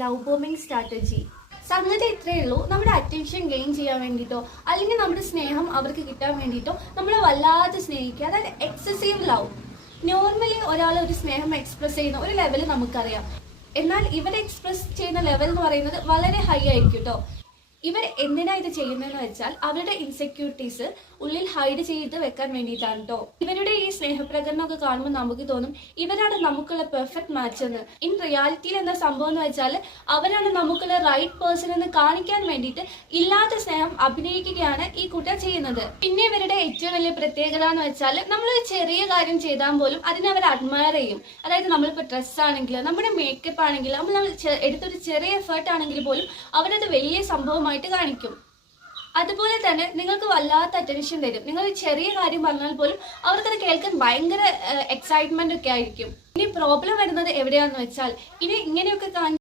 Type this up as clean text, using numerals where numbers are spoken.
Love bombing strategy. സംഗതി ഇത്രയേ ഉള്ളൂ. നമ്മുടെ അറ്റൻഷൻ ഗെയിൻ ചെയ്യാൻ വേണ്ടിയിട്ടോ അല്ലെങ്കിൽ നമ്മുടെ സ്നേഹം അവർക്ക് കിട്ടാൻ വേണ്ടിയിട്ടോ നമ്മളെ വല്ലാതെ സ്നേഹിക്കുക, അതായത് എക്സസീവ് ലവ്. നോർമലി ഒരാൾ ഒരു സ്നേഹം എക്സ്പ്രസ് ചെയ്യുന്ന ഒരു ലെവൽ നമുക്കറിയാം. എന്നാൽ ഇവർ എക്സ്പ്രസ് ചെയ്യുന്ന ലെവൽ എന്ന് പറയുന്നത് വളരെ ഹൈ ആയിരിക്കും കേട്ടോ. ഇവർ എന്തിനാ ഇത് ചെയ്യുന്നതെന്ന് വെച്ചാൽ അവരുടെ ഇൻസെക്യൂരിറ്റീസ് ഉള്ളിൽ ഹൈഡ് ചെയ്ത് വെക്കാൻ വേണ്ടിയിട്ടാണ് കേട്ടോ. ഇവരുടെ ഈ സ്നേഹപ്രകടനമൊക്കെ കാണുമ്പോൾ നമുക്ക് തോന്നും ഇവരാണ് നമുക്കുള്ള പെർഫെക്റ്റ് മാച്ച് എന്ന്. ഇൻ റിയാലിറ്റിയിൽ എന്താ സംഭവം എന്ന് വെച്ചാൽ അവരാണ് നമുക്കുള്ള റൈറ്റ് പേഴ്സൺ എന്ന് കാണിക്കാൻ വേണ്ടിയിട്ട് ഇല്ലാത്ത സ്നേഹം അഭിനയിക്കുകയാണ് ഈ കൂട്ടർ ചെയ്യുന്നത്. പിന്നെ ഇവരുടെ ഏറ്റവും വലിയ പ്രത്യേകത എന്ന് വെച്ചാൽ നമ്മളൊരു ചെറിയ കാര്യം ചെയ്താൽ പോലും അതിനെ അവർ അഡ്മയർ ചെയ്യും. അതായത് നമ്മളിപ്പോൾ ഡ്രസ്സ് ആണെങ്കിലും നമ്മുടെ മേക്കപ്പ് ആണെങ്കിലും നമ്മൾ എടുത്തൊരു ചെറിയ എഫേർട്ട് ആണെങ്കിൽ പോലും അവരത് വലിയ സംഭവമായിട്ട് കാണിക്കും. അതുപോലെ തന്നെ നിങ്ങൾക്ക് വല്ലാത്ത അറ്റൻഷൻ തരും. നിങ്ങൾ ചെറിയ കാര്യം പറഞ്ഞാൽ പോലും അവർക്കത് കേൾക്കാൻ ഭയങ്കര എക്സൈറ്റ്മെന്റ് ഒക്കെ ആയിരിക്കും. ഇനി പ്രോബ്ലം വരുന്നത് എവിടെയാന്ന് വെച്ചാൽ ഇനി ഇങ്ങനെയൊക്കെ